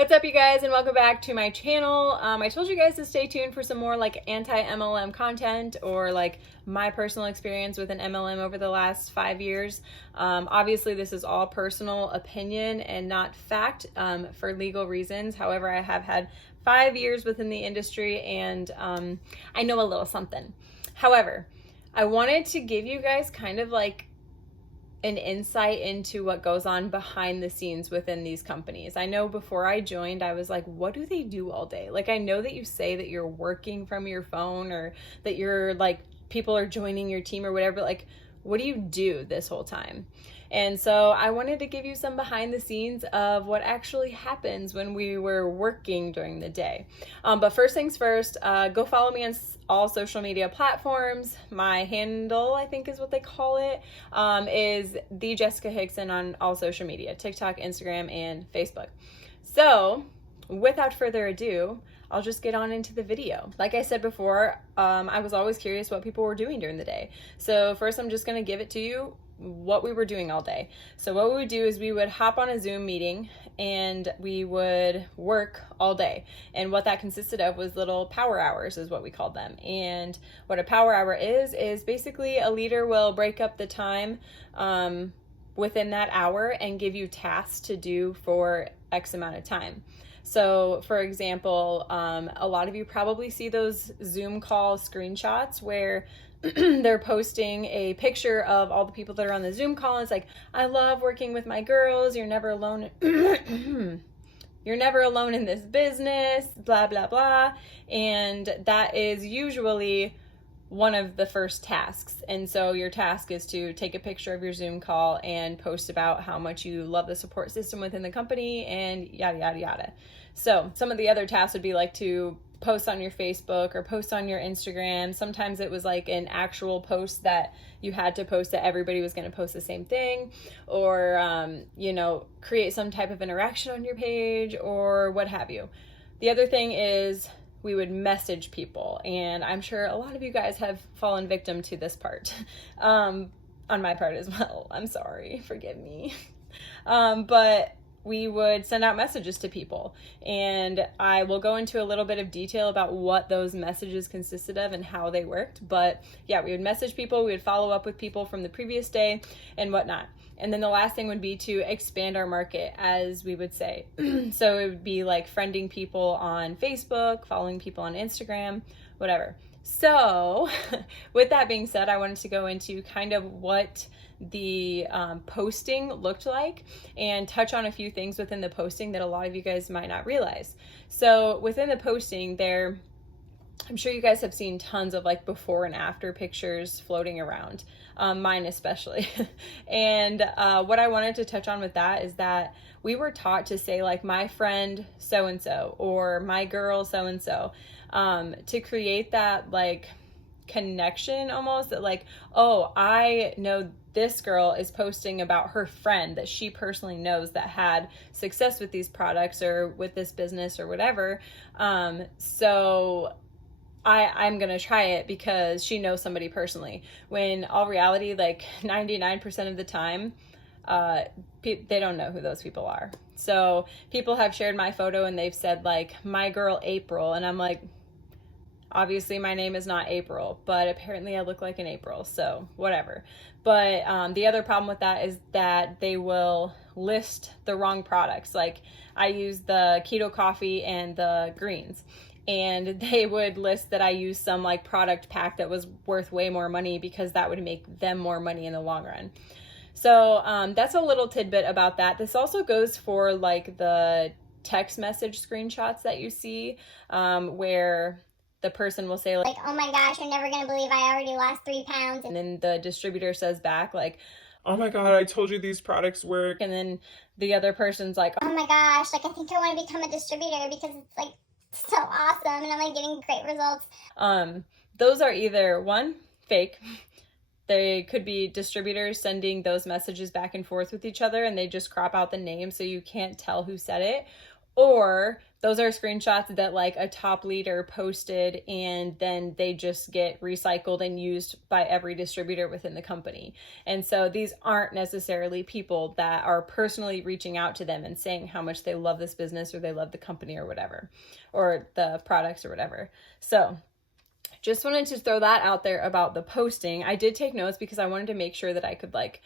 What's up, you guys, and welcome back to my channel. I told you guys to stay tuned for some more like anti-MLM content or like my personal experience with an MLM over the last 5 years. Obviously, this is all personal opinion and not fact for legal reasons. However, I have had 5 years within the industry and I know a little something. However, I wanted to give you guys kind of like an insight into what goes on behind the scenes within these companies. I know before I joined, I was like, what do they do all day? Like, I know that you say that you're working from your phone or that you're like, people are joining your team or whatever. Like, what do you do this whole time? And so I wanted to give you some behind the scenes of what actually happens when we were working during the day. But first things first, go follow me on all social media platforms. My handle, I think is what they call it, is the Jessica Hickson on all social media, TikTok, Instagram, and Facebook. So without further ado, I'll just get on into the video. Like I said before, I was always curious what people were doing during the day. So first I'm just gonna give it to you what we were doing all day. So what we would do is we would hop on a Zoom meeting and we would work all day. And what that consisted of was little power hours is what we called them. And what a power hour is basically a leader will break up the time within that hour and give you tasks to do for X amount of time. So for example, a lot of you probably see those Zoom call screenshots where they're posting a picture of all the people that are on the Zoom call. It's like, I love working with my girls. You're never alone. You're never alone in this business, blah, blah, blah. And that is usually one of the first tasks. And so your task is to take a picture of your Zoom call and post about how much you love the support system within the company and yada, yada, yada. So some of the other tasks would be like to post on your Facebook or post on your Instagram. Sometimes it was like an actual post that you had to post that everybody was going to post the same thing, or, you know, create some type of interaction on your page or what have you. The other thing is we would message people, and I'm sure a lot of you guys have fallen victim to this part, on my part as well. I'm sorry, forgive me. But we would send out messages to people, and I will go into a little bit of detail about what those messages consisted of and how they worked. But yeah, we would message people, we would follow up with people from the previous day and whatnot. And then the last thing would be to expand our market, as we would say. So it would be like friending people on Facebook, following people on Instagram, whatever. So with that being said, I wanted to go into kind of what the posting looked like and touch on a few things within the posting that a lot of you guys might not realize. So within the posting there, I'm sure you guys have seen tons of like before and after pictures floating around, mine especially. And what I wanted to touch on with that is that we were taught to say like my friend so-and-so or my girl so-and-so, to create that like connection almost, that like, oh, I know this girl is posting about her friend that she personally knows that had success with these products or with this business or whatever. So I'm going to try it because she knows somebody personally, when all reality, like 99% of the time, they don't know who those people are. So people have shared my photo and they've said like, my girl April, and I'm like, obviously my name is not April, but apparently I look like an April, so whatever. But the other problem with that is that they will list the wrong products. Like I use the keto coffee and the greens, and they would list that I use some like product pack that was worth way more money because that would make them more money in the long run. So that's a little tidbit about that. This also goes for like the text message screenshots that you see, where the person will say like, oh my gosh, you're never going to believe I already lost 3 pounds. And then the distributor says back like, oh my God, I told you these products work. And then the other person's like, oh my gosh, like I think I want to become a distributor because it's like so awesome and I'm like getting great results. Those are either one, fake. They could be distributors sending those messages back and forth with each other and they just crop out the name so you can't tell who said it. Or those are screenshots that like a top leader posted, and then they just get recycled and used by every distributor within the company. And so these aren't necessarily people that are personally reaching out to them and saying how much they love this business or they love the company or whatever, or the products or whatever. So just wanted to throw that out there about the posting. I did take notes because I wanted to make sure that I could like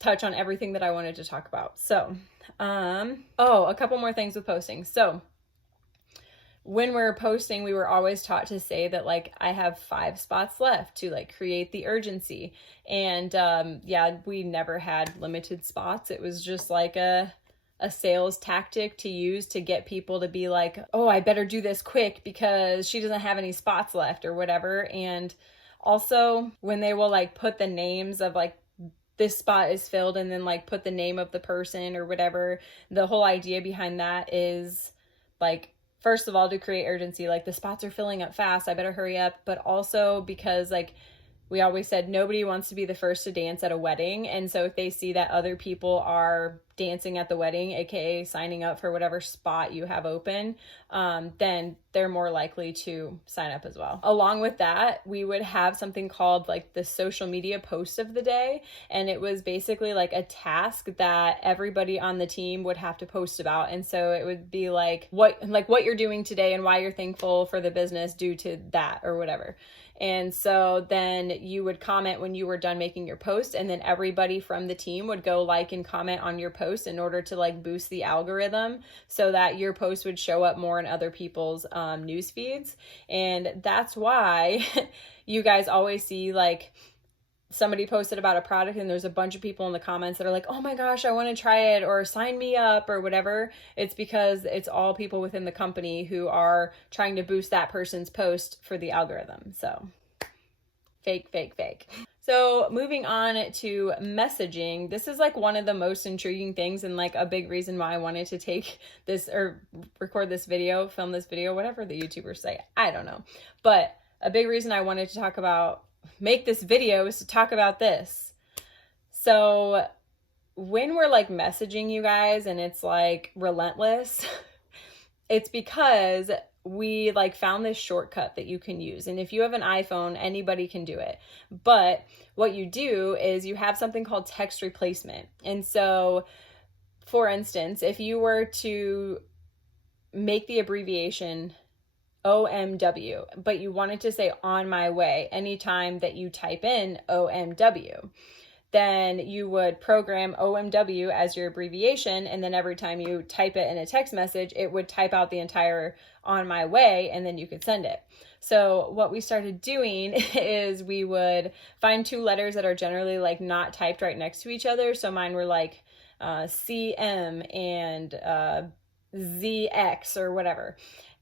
touch on everything that I wanted to talk about. So, a couple more things with posting. So when we're posting, we were always taught to say that like, I have 5 spots left to like create the urgency. And we never had limited spots. It was just like a sales tactic to use to get people to be like, oh, I better do this quick because she doesn't have any spots left or whatever. And also when they will like put the names of like, this spot is filled, and then like put the name of the person or whatever, the whole idea behind that is like, first of all, to create urgency, like the spots are filling up fast, I better hurry up. But also because like we always said, nobody wants to be the first to dance at a wedding. And so if they see that other people are dancing at the wedding, aka signing up for whatever spot you have open, then they're more likely to sign up as well. Along with that, we would have something called like the social media post of the day. And it was basically like a task that everybody on the team would have to post about. And so it would be like what you're doing today and why you're thankful for the business due to that or whatever. And so then you would comment when you were done making your post, and then everybody from the team would go like and comment on your post in order to like boost the algorithm so that your post would show up more in other people's news feeds. And that's why you guys always see like somebody posted about a product and there's a bunch of people in the comments that are like, oh my gosh, I want to try it, or sign me up or whatever. It's because it's all people within the company who are trying to boost that person's post for the algorithm. So fake. So moving on to messaging, this is like one of the most intriguing things and like a big reason why I wanted to take this or record this video, film this video, whatever the YouTubers say, I don't know. But a big reason I wanted to make this video is to talk about this. So when we're like messaging you guys and it's like relentless, it's because we like found this shortcut that you can use. And if you have an iPhone, anybody can do it. But what you do is you have something called text replacement. And so for instance, if you were to make the abbreviation OMW, but you wanted to say on my way anytime that you type in OMW, then you would program OMW as your abbreviation. And then every time you type it in a text message, it would type out the entire on my way, and then you could send it. So what we started doing is we would find 2 letters that are generally like not typed right next to each other. So mine were like CM and ZX or whatever.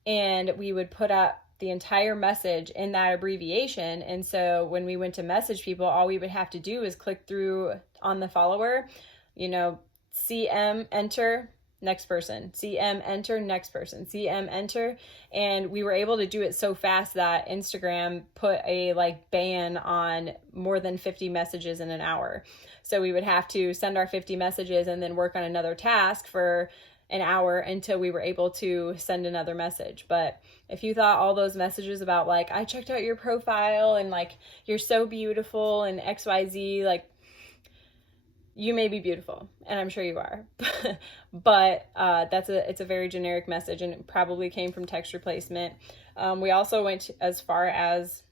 And we would put out the entire message in that abbreviation. And so when we went to message people, all we would have to do is click through on the follower, CM, enter, next person, CM, enter, next person, CM, enter. And we were able to do it so fast that Instagram put a like ban on more than 50 messages in an hour. So we would have to send our 50 messages and then work on another task for an hour until we were able to send another message. But if you thought all those messages about like, I checked out your profile and like, you're so beautiful and XYZ, like you may be beautiful and I'm sure you are, but it's a very generic message and it probably came from text replacement. We also went as far as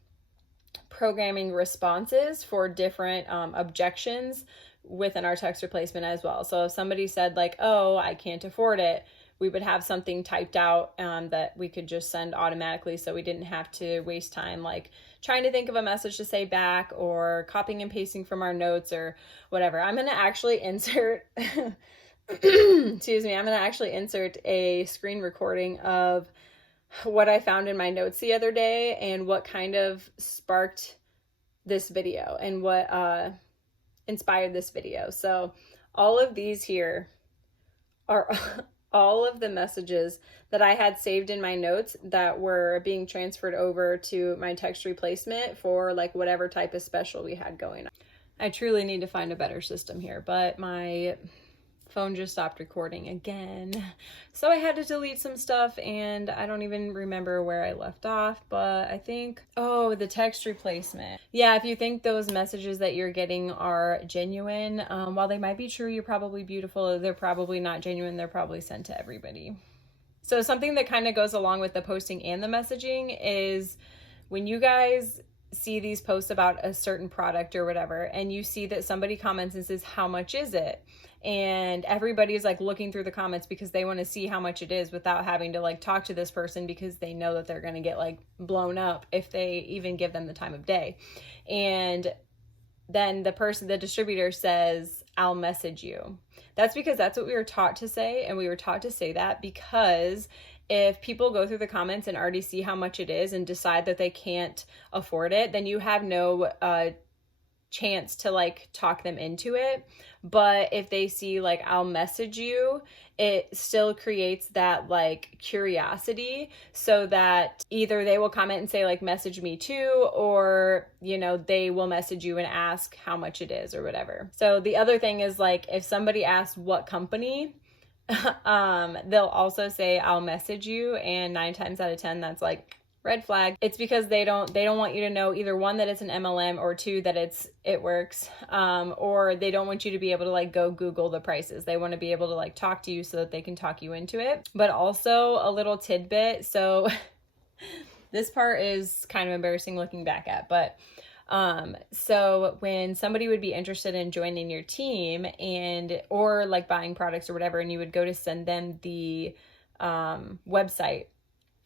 programming responses for different objections within our text replacement as well. So if somebody said like, oh, I can't afford it, we would have something typed out that we could just send automatically, so we didn't have to waste time like trying to think of a message to say back or copying and pasting from our notes or whatever. I'm going to actually insert excuse me, I'm going to actually insert a screen recording of what I found in my notes the other day and what kind of sparked this video and what inspired this video. So all of these here are all of the messages that I had saved in my notes that were being transferred over to my text replacement for like whatever type of special we had going on. I truly need to find a better system here, but my phone just stopped recording again. So I had to delete some stuff, and I don't even remember where I left off, but I think, oh, the text replacement. Yeah, if you think those messages that you're getting are genuine, while they might be true, you're probably beautiful, they're probably not genuine, they're probably sent to everybody. So something that kind of goes along with the posting and the messaging is when you guys see these posts about a certain product or whatever, and you see that somebody comments and says, how much is it? And everybody's like looking through the comments because they want to see how much it is without having to like talk to this person, because they know that they're going to get like blown up if they even give them the time of day. And then the distributor says, I'll message you. That's because that's what we were taught to say. And we were taught to say that because if people go through the comments and already see how much it is and decide that they can't afford it, then you have no chance to like talk them into it. But if they see like, I'll message you, it still creates that like curiosity, so that either they will comment and say like, message me too, or, you know, they will message you and ask how much it is or whatever. So the other thing is like, if somebody asks what company, they'll also say, I'll message you, and 9 times out of 10, that's like red flag. It's because they don't want you to know, either one, that it's an MLM, or two, that it works, or they don't want you to be able to like go Google the prices. They want to be able to like talk to you so that they can talk you into it. But also a little tidbit, so this part is kind of embarrassing looking back at, but so when somebody would be interested in joining your team or like buying products or whatever, and you would go to send them the website,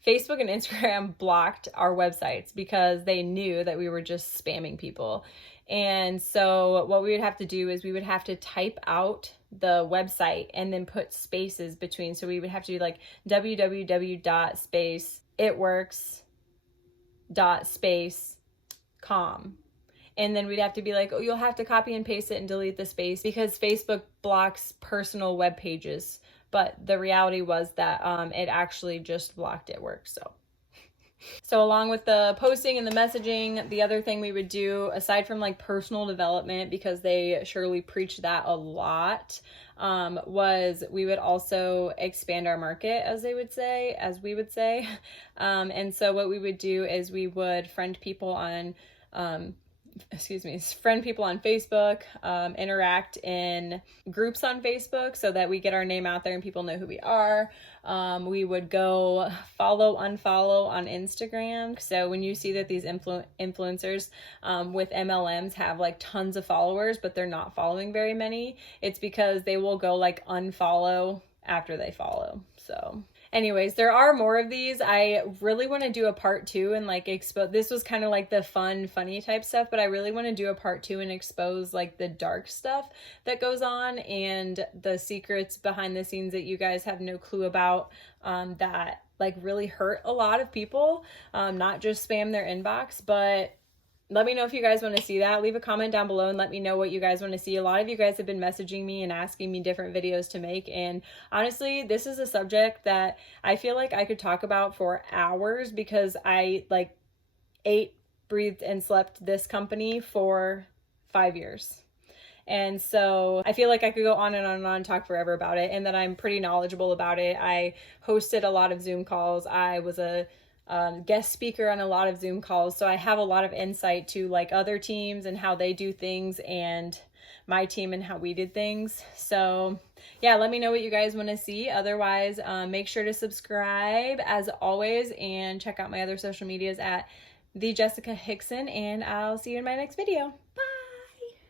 Facebook and Instagram blocked our websites because they knew that we were just spamming people. And so what we would have to do is we would have to type out the website and then put spaces between. So we would have to do like www.itworks.com. And then we'd have to be like, oh, you'll have to copy and paste it and delete the space, because Facebook blocks personal web pages. But the reality was that it actually just blocked It Works. So along with the posting and the messaging, the other thing we would do, aside from like personal development, because they surely preach that a lot, was we would also expand our market, as we would say. And so what we would do is we would friend people on Facebook, interact in groups on Facebook so that we get our name out there and people know who we are. We would go unfollow on Instagram. So when you see that these influencers with MLMs have like tons of followers, but they're not following very many, it's because they will go like unfollow after they follow. So anyways, there are more of these. I really want to do a part 2 and like expose. This was kind of like the funny type stuff, but I really want to do a part 2 and expose like the dark stuff that goes on and the secrets behind the scenes that you guys have no clue about, that like really hurt a lot of people, not just spam their inbox. But let me know if you guys want to see that. Leave a comment down below and let me know what you guys want to see. A lot of you guys have been messaging me and asking me different videos to make. And honestly, this is a subject that I feel like I could talk about for hours, because I like ate, breathed, and slept this company for 5 years. And so I feel like I could go on and on and on and talk forever about it, and that I'm pretty knowledgeable about it. I hosted a lot of Zoom calls. I was a guest speaker on a lot of Zoom calls. So I have a lot of insight to like other teams and how they do things, and my team and how we did things. So yeah, let me know what you guys want to see. Otherwise, make sure to subscribe as always, and check out my other social medias at the Jessica Hickson, and I'll see you in my next video. Bye.